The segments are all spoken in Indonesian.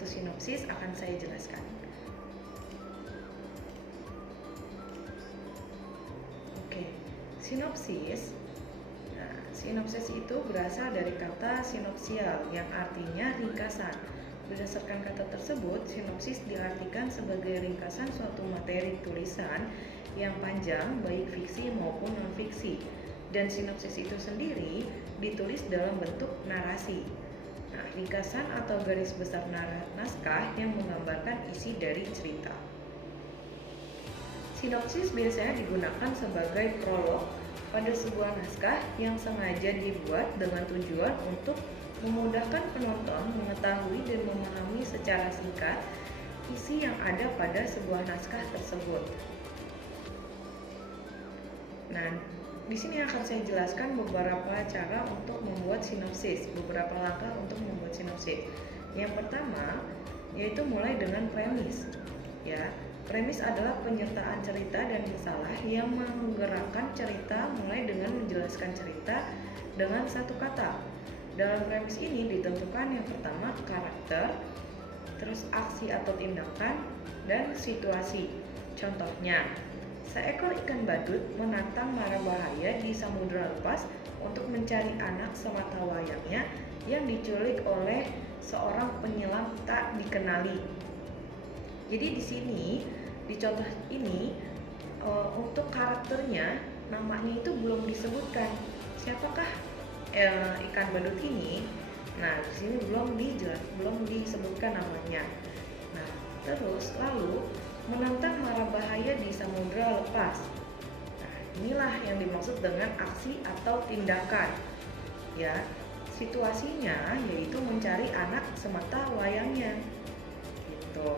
suatu sinopsis akan saya jelaskan. Oke, sinopsis. Nah, sinopsis itu berasal dari kata sinopsial yang artinya ringkasan. Berdasarkan kata tersebut, sinopsis diartikan sebagai ringkasan suatu materi tulisan yang panjang, baik fiksi maupun non-fiksi. Dan sinopsis itu sendiri ditulis dalam bentuk narasi. Nah, ringkasan atau garis besar naskah yang menggambarkan isi dari cerita. Sinopsis biasanya digunakan sebagai prolog pada sebuah naskah yang sengaja dibuat dengan tujuan untuk memudahkan penonton mengetahui dan memahami secara singkat isi yang ada pada sebuah naskah tersebut. Nah, di sini akan saya jelaskan beberapa cara untuk membuat sinopsis, beberapa langkah untuk membuat sinopsis. Yang pertama, yaitu mulai dengan premis. Ya, premis adalah penyertaan cerita dan masalah yang menggerakkan cerita mulai dengan menjelaskan cerita dengan satu kata. Dalam premis ini ditentukan yang pertama karakter, terus aksi atau tindakan, dan situasi. Contohnya, seekor ikan badut menantang mara bahaya di samudera lepas untuk mencari anak sematawayangnya yang diculik oleh seorang penyelam tak dikenali. Jadi di sini, di contoh ini, untuk karakternya, namanya itu belum disebutkan. Siapakah ikan badut ini? Nah, di sini belum disebutkan namanya. Nah, terus lalu menantang mara bahaya di samudera lepas. Nah, inilah yang dimaksud dengan aksi atau tindakan. Ya, situasinya yaitu mencari anak sematawayangnya. Gitu.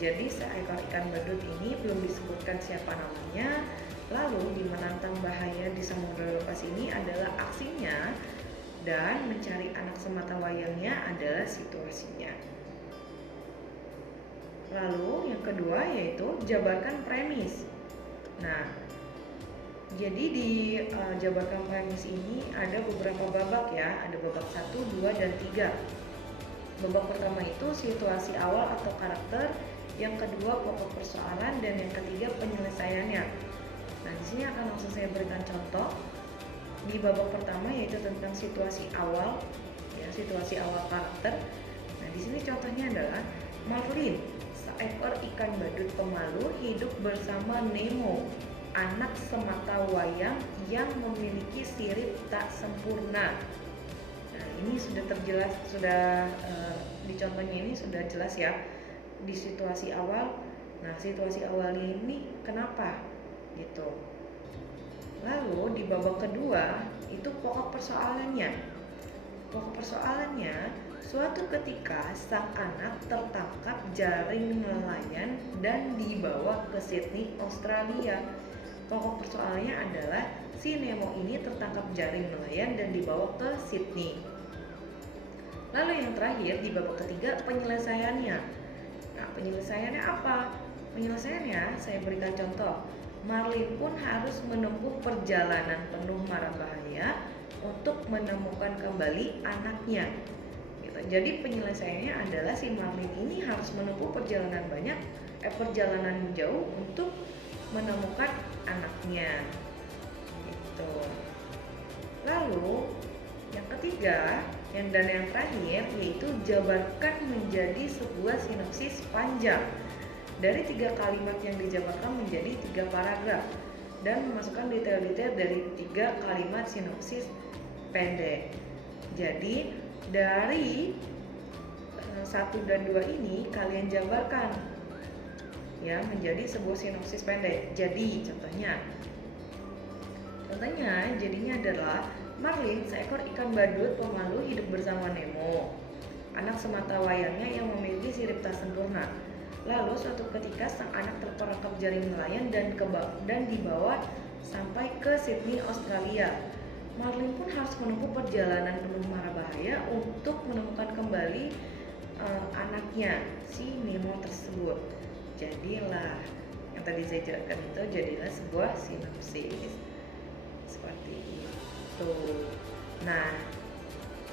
Jadi seekor ikan badut ini belum disebutkan siapa namanya. Lalu di menantang bahaya di samudera lepas ini adalah aksinya, dan mencari anak sematawayangnya adalah situasinya. Lalu yang kedua yaitu jabarkan premis. Nah, jadi di jabarkan premis ini ada beberapa babak ya, ada babak 1, 2, dan 3. Babak pertama itu situasi awal atau karakter, yang kedua pokok persoalan, dan yang ketiga penyelesaiannya. Nah, di sini akan langsung saya berikan contoh. Di babak pertama yaitu tentang situasi awal, ya, situasi awal karakter. Nah, di sini contohnya adalah Marlin, seekor ikan badut pemalu, hidup bersama Nemo, anak sematawayang yang memiliki sirip tak sempurna. Nah, ini sudah terjelas, di contohnya ini sudah jelas ya, di situasi awal. Nah, situasi awal ini kenapa? Gitu. Lalu di babak kedua itu pokok persoalannya. Pokok persoalannya, suatu ketika sang anak tertangkap jaring nelayan dan dibawa ke Sydney, Australia. Pokok persoalannya adalah si Nemo ini tertangkap jaring nelayan dan dibawa ke Sydney. Lalu yang terakhir di babak ketiga penyelesaiannya. Nah, penyelesaiannya apa? Penyelesaiannya saya berikan contoh. Marlin pun harus menempuh perjalanan penuh mara bahaya untuk menemukan kembali anaknya. Gitu. Jadi penyelesaiannya adalah si Marlin ini harus menempuh perjalanan jauh untuk menemukan anaknya. Gitu. Lalu yang ketiga dan yang terakhir yaitu jabarkan menjadi sebuah sinopsis panjang. Dari 3 kalimat yang dijabarkan menjadi 3 paragraf dan memasukkan detail-detail dari 3 kalimat sinopsis pendek. Jadi dari 1 dan 2 ini kalian jabarkan ya menjadi sebuah sinopsis pendek. Jadi contohnya jadinya adalah Marlin, seekor ikan badut pemalu, hidup bersama Nemo, anak sematawayangnya yang memiliki sirip tak sempurna. Lalu suatu ketika sang anak terperangkap jaring nelayan dan dibawa sampai ke Sydney, Australia. Marlin pun harus menempuh perjalanan penuh mara bahaya untuk menemukan kembali anaknya, si Nemo tersebut. Jadilah yang tadi saya jelaskan itu jadilah sebuah sinopsis seperti itu. Nah,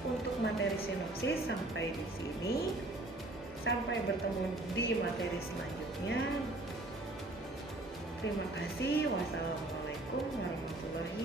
untuk materi sinopsis sampai di sini Sampai bertemu di materi selanjutnya. Terima kasih. Wassalamualaikum warahmatullahi